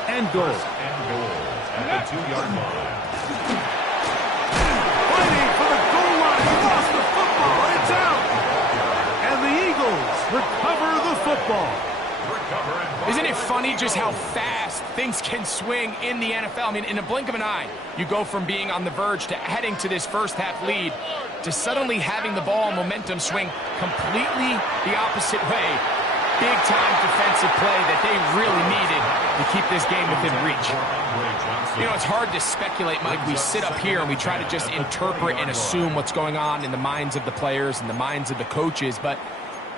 and goal. At the 2-yard line. Fighting for the goal line. He lost the football. It's out. And the Eagles recover the football. Isn't it funny just how fast things can swing in the NFL? I mean, in a blink of an eye, you go from being on the verge to heading to this first-half lead to suddenly having the ball momentum swing completely the opposite way. Big-time defensive play that they really needed to keep this game within reach. You know, it's hard to speculate, Mike. We sit up here and we try to just interpret and assume what's going on in the minds of the players and the minds of the coaches, but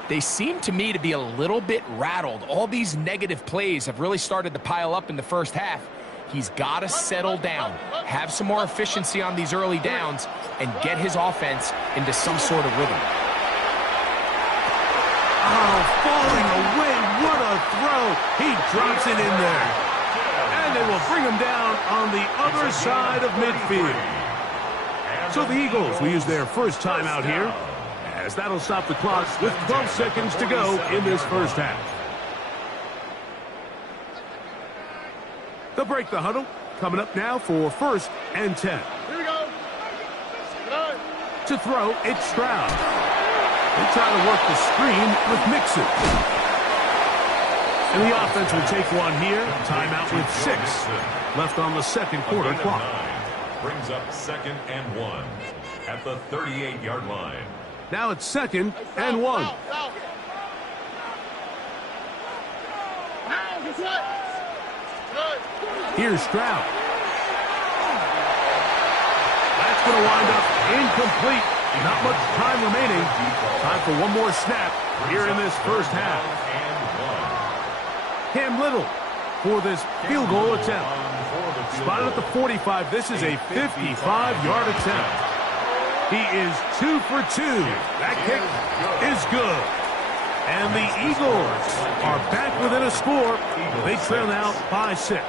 they seem to me to be a little bit rattled. All these negative plays have really started to pile up in the first half. He's got to settle down, have some more efficiency on these early downs, and get his offense into some sort of rhythm. Oh, falling away. What a throw. He drops it in there. And they will bring him down on the other side of midfield. So the Eagles will use their first timeout here, as that'll stop the clock with 12 seconds to go in this first half. They'll break the huddle. Coming up now for 1st and 10. Here we go. To throw, it's Stroud. They try to work the screen with Mixon. And the offense will take one here. Timeout with 6 left on the second quarter clock. Brings up 2nd and 1 at the 38-yard line. Now it's 2nd and 1. Here's Stroud. That's going to wind up incomplete. Not much time remaining. Time for one more snap here in this first half. Cam Little for this field goal attempt. Spotted at the 45. This is a 55-yard attempt. He is 2 for 2. That kick is good. And the Eagles are back within a score. They trail now by 6.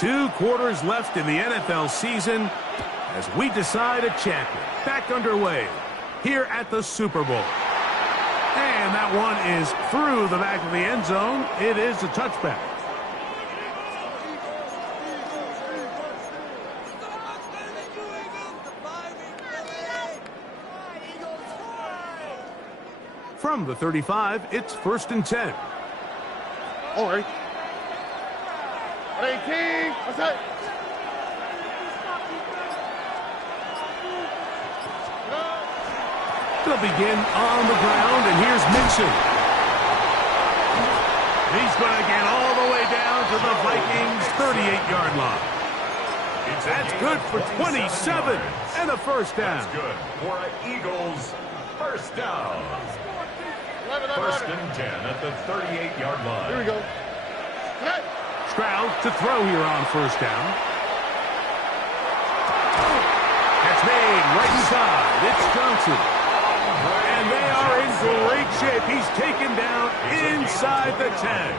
Two quarters left in the NFL season as we decide a champion. Back underway here at the Super Bowl. And that one is through the back of the end zone. It is a touchback. From the 35, it's 1st and 10. All right. 18. That's it. They'll begin on the ground, and here's Mixon. He's going to get all the way down to the Vikings' 38-yard line. That's good for 27 and a first down. That's good for an Eagles first down. 1st and 10 at the 38-yard line. Here we go. Stroud to throw here on first down. And it's made right side. It's Johnson. And they are in great shape. He's taken down inside the 10.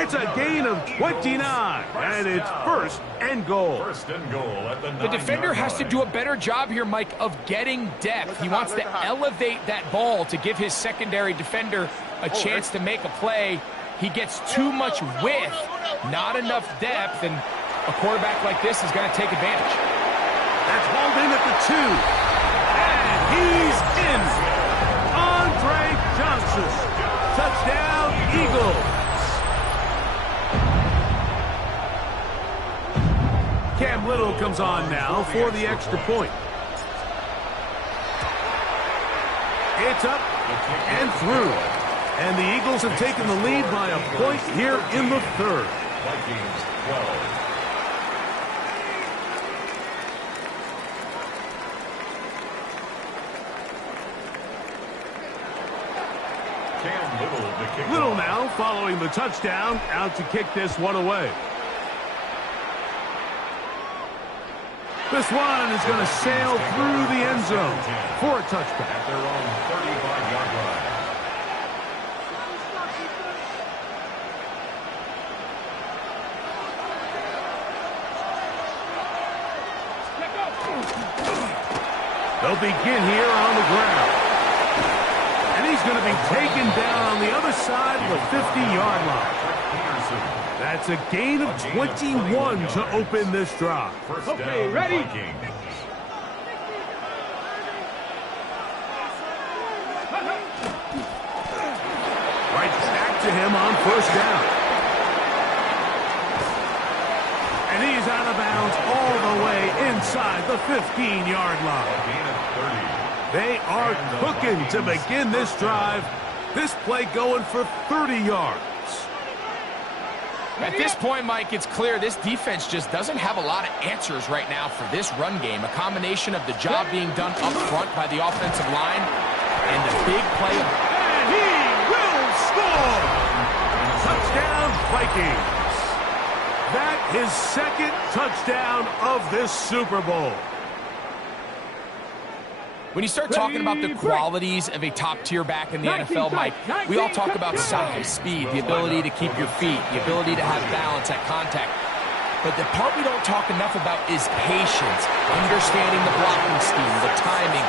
It's a gain of 29, and it's first and goal. First and goal at the 9-yard line. The defender has to do a better job here, Mike, of getting depth. He wants to elevate that ball to give his secondary defender a chance to make a play. He gets too much width, not enough depth, and a quarterback like this is going to take advantage. That's hauled in at the 2. And he's in. Andre Johnson. Touchdown, Eagles. Cam Little comes on now for the extra point. It's up and through. And the Eagles have taken the lead by a point here in the third. Vikings 12. Cam Little, the kick. Little now following the touchdown, out to kick this one away. This one is going to sail through the end zone for a touchback. At their own 35-yard line. They'll begin here on the ground. And he's going to be taken down on the other side of the 50-yard line. That's a gain of 21 to open this drive. Okay, ready? Right back to him on first down. And he's out of bounds all the way inside the 15-yard line. They are cooking to begin this drive. This play going for 30 yards. At this point, Mike, it's clear this defense just doesn't have a lot of answers right now for this run game. A combination of the job being done up front by the offensive line and the big play. And he will score! Touchdown, Vikings. That is second touchdown of this Super Bowl. When you start talking about the qualities of a top-tier back in the NFL, Mike, we all talk about size, speed, the ability to keep your feet, the ability to have balance at contact. But the part we don't talk enough about is patience, understanding the blocking scheme, the timing,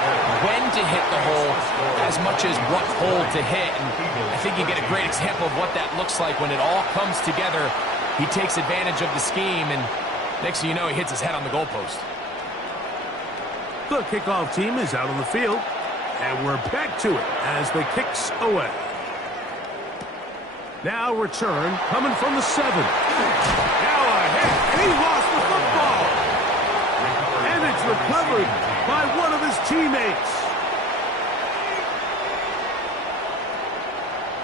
when to hit the hole, as much as what hole to hit. And I think you get a great example of what that looks like when it all comes together. He takes advantage of the scheme, and next thing you know, he hits his head on the goalpost. The kickoff team is out on the field, and we're back to it as the kick's away. Now return coming from the 7. Now ahead, and he lost the football. And it's recovered by one of his teammates.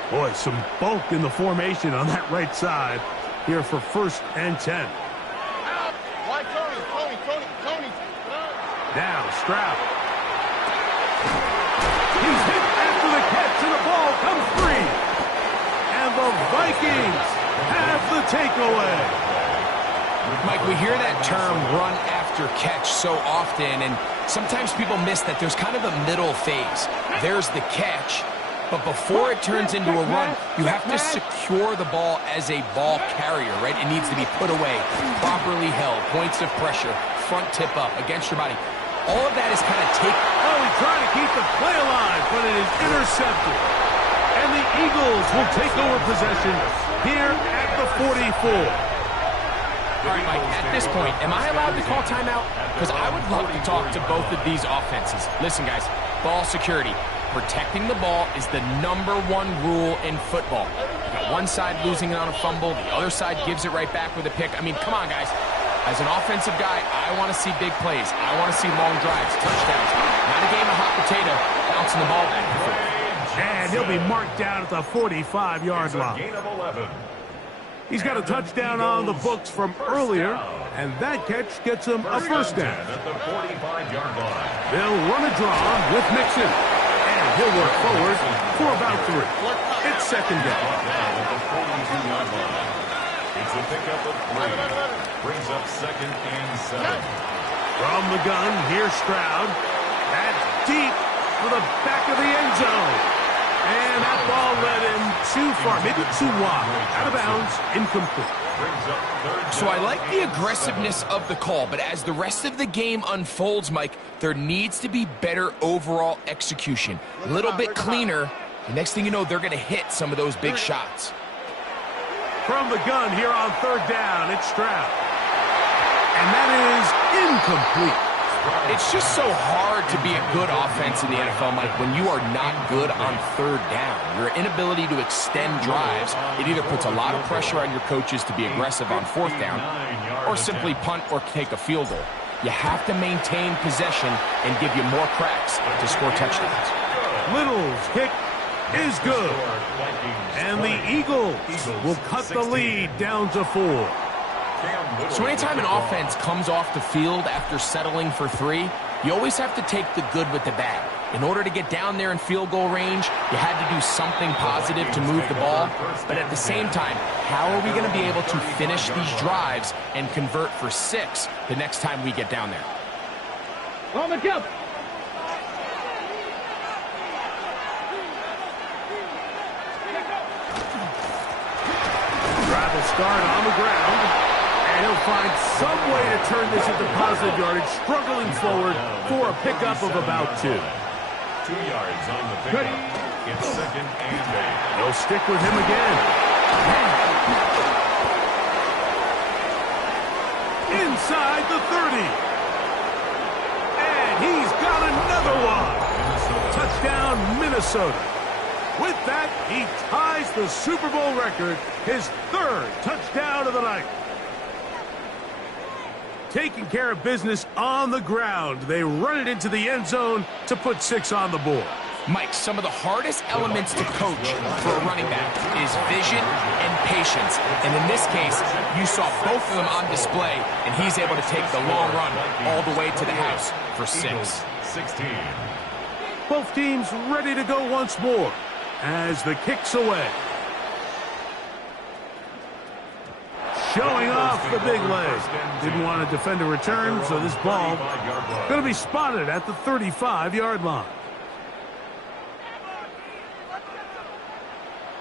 Boy, some bulk in the formation on that right side here for 1st and 10. Now Stroud. He's hit after the catch, and the ball comes free. And the Vikings have the takeaway. Mike, we hear that term run after catch so often, and sometimes people miss that there's kind of a middle phase. There's the catch, but before it turns into a run, you have to secure the ball as a ball carrier, right? It needs to be put away, properly held, points of pressure, front tip up against your body. All of that is kind of taken. Oh, he's trying to keep the play alive, but it is intercepted. And the Eagles will take over possession here at the 44. All right, Mike, at this point, am I allowed to call timeout? Because I would love to talk to both of these offenses. Listen, guys, ball security. Protecting the ball is the #1 rule in football. You got one side losing it on a fumble, the other side gives it right back with a pick. I mean, come on, guys. As an offensive guy, I want to see big plays. I want to see long drives, touchdowns. Not a game of hot potato, bouncing the ball back and forth. And he'll be marked down at the 45-yard line. Gain of 11. He's got a touchdown on the books from earlier, and that catch gets him a first down. At the 45-yard line. They'll run a draw with Mixon, and he'll work forward for about 3. It's second down. At the 42-yard line. It's a pickup of 3. Brings up 2nd and 7. From the gun, here's Stroud. That's deep to the back of the end zone. And that ball led him too far, maybe too wide. Out of bounds, incomplete. So I like the aggressiveness of the call, but as the rest of the game unfolds, Mike, there needs to be better overall execution. A little bit cleaner. The next thing you know, they're going to hit some of those big shots. From the gun here on third down, it's Stroud. And that is incomplete. It's just so hard to be a good offense in the NFL, Mike, when you are not good on third down. Your inability to extend drives, it either puts a lot of pressure on your coaches to be aggressive on fourth down or simply punt or take a field goal. You have to maintain possession and give you more cracks to score touchdowns. Little's kick is good. And the Eagles will cut the lead down to 4. So anytime an offense comes off the field after settling for 3, you always have to take the good with the bad. In order to get down there in field goal range, you had to do something positive to move the ball. But at the same time, how are we going to be able to finish these drives and convert for 6 the next time we get down there? On the jump. Drive will start on the ground. And he'll find some way to turn this into positive yardage, struggling forward for a pickup of about 2. 2 yards on the pickup. It's second and 8. They'll stick with him again. Inside the 30. And he's got another one. Touchdown, Minnesota. With that, he ties the Super Bowl record, his 3rd touchdown of the night. Taking care of business on the ground. They run it into the end zone to put 6 on the board. Mike, some of the hardest elements to coach for a running back is vision and patience. And in this case, you saw both of them on display, and he's able to take the long run all the way to the house for 6. 16. Both teams ready to go once more as the kick's away. Showing off the big leg. Didn't want to defend a return, so this ball going to be spotted at the 35-yard line.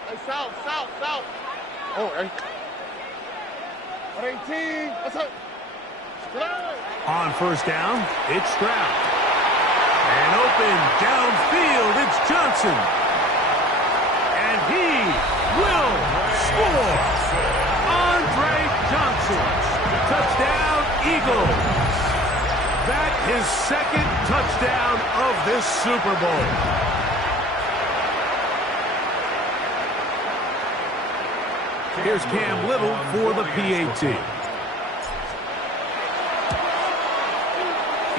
Hey, south. Oh, hey. 118. What's up? On first down, it's Stroud. And open downfield, it's Johnson. And he will score. Johnson. Touchdown, Eagles. That is 2nd touchdown of this Super Bowl. Here's Cam Little for the PAT.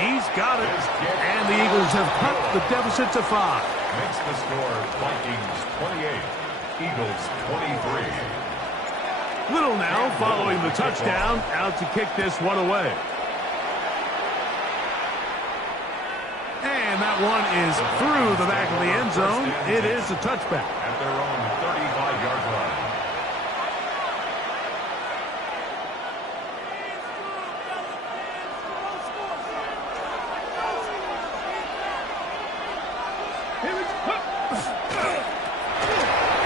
He's got it. And the Eagles have cut the deficit to 5. Makes the score Vikings 28, Eagles 23. Little now following the touchdown, out to kick this one away. And that one is through the back of the end zone. It is a touchback. At their own 35-yard line.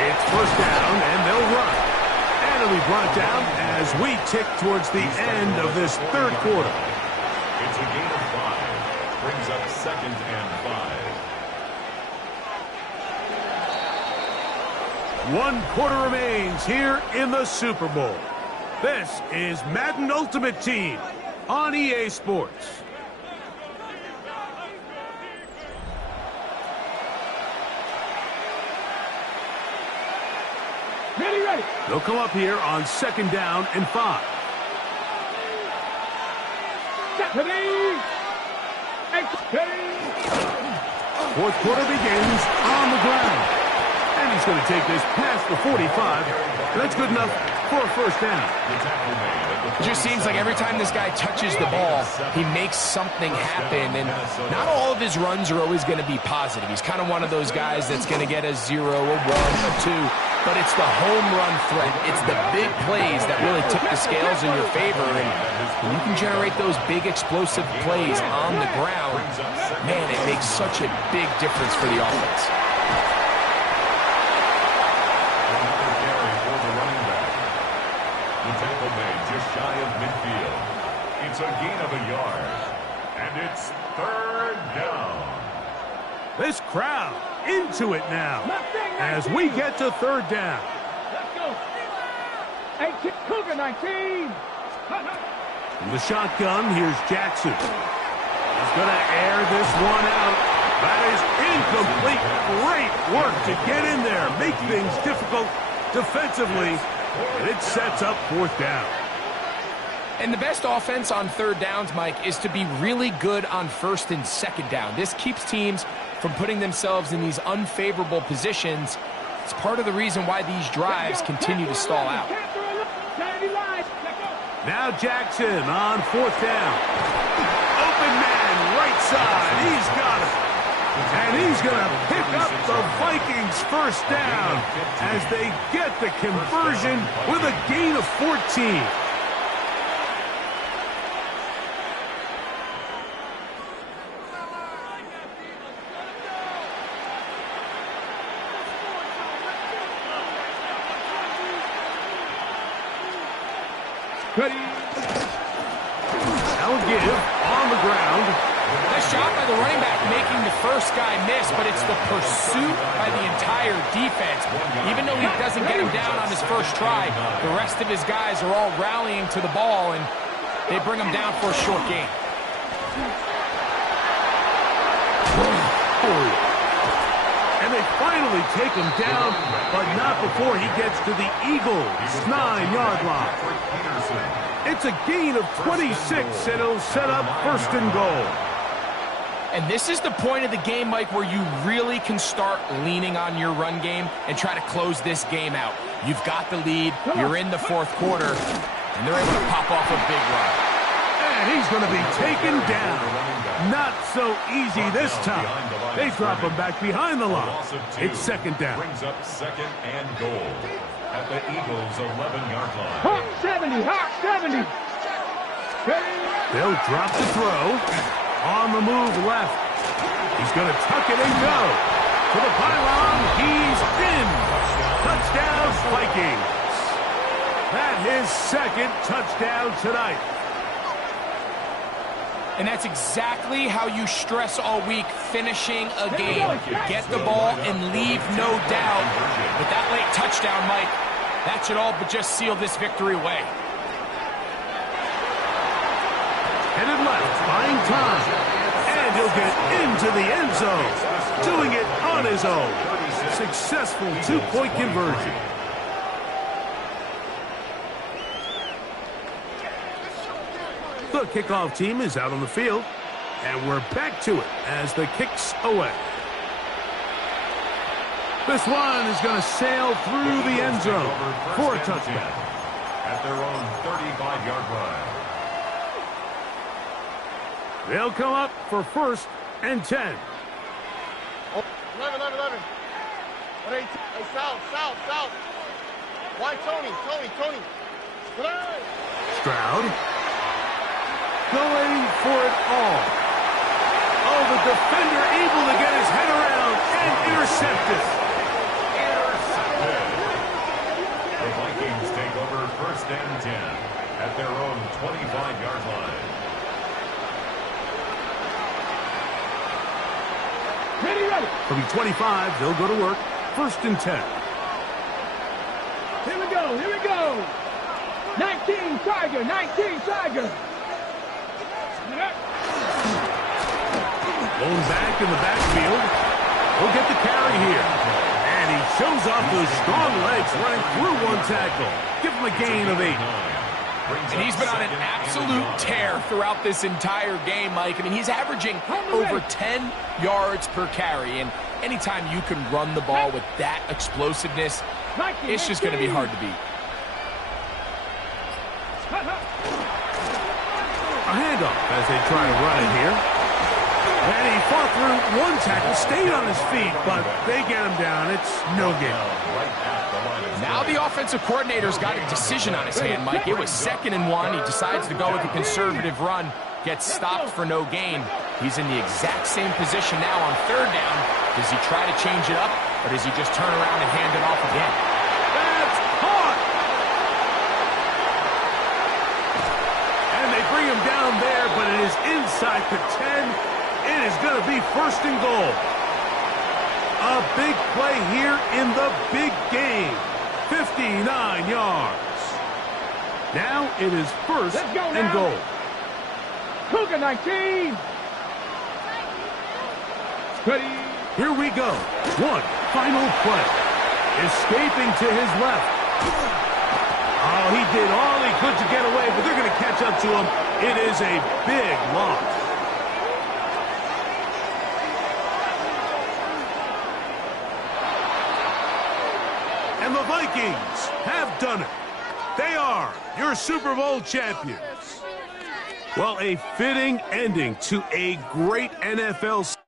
It's first down, and they'll run. And we brought it down as we tick towards the end of this 3rd quarter. It's a gain of 5. Brings up 2nd and 5. 1 quarter remains here in the Super Bowl. This is Madden Ultimate Team on EA Sports. Ready. They'll come up here on 2nd down and 5. Fourth quarter begins on the ground. And he's going to take this past the 45. That's good enough for a first down. It just seems like every time this guy touches the ball, he makes something happen. And not all of his runs are always going to be positive. He's kind of one of those guys that's going to get a 0, a 1, a 2. but it's the home run threat. It's the big plays that really tip the scales in your favor. And when you can generate those big explosive plays on the ground, man, it makes such a big difference for the offense. Another carry for the running back. The tackle made just shy of midfield. It's a gain of a yard. And it's third down. This crowd into it now as we get to third down. Let's go. 18, Cougar 19. In the shotgun, here's Jackson. He's going to air this one out. That is incomplete. Great work to get in there, make things difficult defensively, and it sets up fourth down. And the best offense on third downs, Mike, is to be really good on first and second down. This keeps teams from putting themselves in these unfavorable positions. It's part of the reason why these drives continue to stall out. Now Jackson on fourth down. Open man, right side. He's got it. And he's going to pick up the Vikings first down as they get the conversion with a gain of 14. Ready. Now give on the ground. Nice shot by the running back making the first guy miss, but it's the pursuit by the entire defense. Even though he doesn't get him down on his first try, the rest of his guys are all rallying to the ball, and they bring him down for a short gain. And they finally take him down, but not before he gets to the Eagles' 9-yard line. It's a gain of 26, and it'll set up first and goal. And this is the point of the game, Mike, where you really can start leaning on your run game and try to close this game out. You've got the lead, you're in the fourth quarter, and they're able to pop off a big run. And he's going to be taken down. Not so easy this time. They drop him back behind the line. It's second down. Brings up second and goal at the Eagles' 11-yard line. Hawk 70, Hawk 70. They'll drop the throw. On the move left. He's going to tuck it and go. To the pylon. He's in. Touchdown, Vikings. That's his second touchdown tonight. And that's exactly how you stress all week, finishing a game. Get the ball and leave no doubt. But that late touchdown, Mike, that should all but just seal this victory away. Headed left, buying time. And he'll get into the end zone. Doing it on his own. Successful two-point conversion. The kickoff team is out on the field, and we're back to it as the kick's away. This one is going to sail through the end zone for a touchdown. At their own 35-yard line. They'll come up for first and 10. 11. 118. Hey, south. Why, Tony. Stroud. Going for it all. Oh, the defender able to get his head around and intercepted. The Vikings take over first and 10 at their own 25-yard line. Ready. From 25, they'll go to work. First and 10. Here we go. 19 Tiger. Blown back in the backfield. He'll get the carry here. And he shows off those strong legs running through one tackle. Give him a gain of 8. And he's been on an absolute tear throughout this entire game, Mike. I mean, he's averaging over 10 yards per carry. And anytime you can run the ball with that explosiveness, it's just going to be hard to beat. A handoff as they try to run it here. And he fought through one tackle, stayed on his feet, but they get him down. It's no gain. Now the offensive coordinator's got a decision on his hand, Mike. It was 2nd and 1. He decides to go with a conservative run, gets stopped for no gain. He's in the exact same position now on 3rd down. Does he try to change it up, or does he just turn around and hand it off again? That's caught! And they bring him down there, but it is inside the 10. It is going to be 1st and goal. A big play here in the big game. 59 yards. Now it is 1st and goal. Cougar 19. Ready. Here we go. One final play. Escaping to his left. Oh, he did all he could to get away, but they're going to catch up to him. It is a big loss. And the Vikings have done it. They are your Super Bowl champions. Well, a fitting ending to a great NFL season.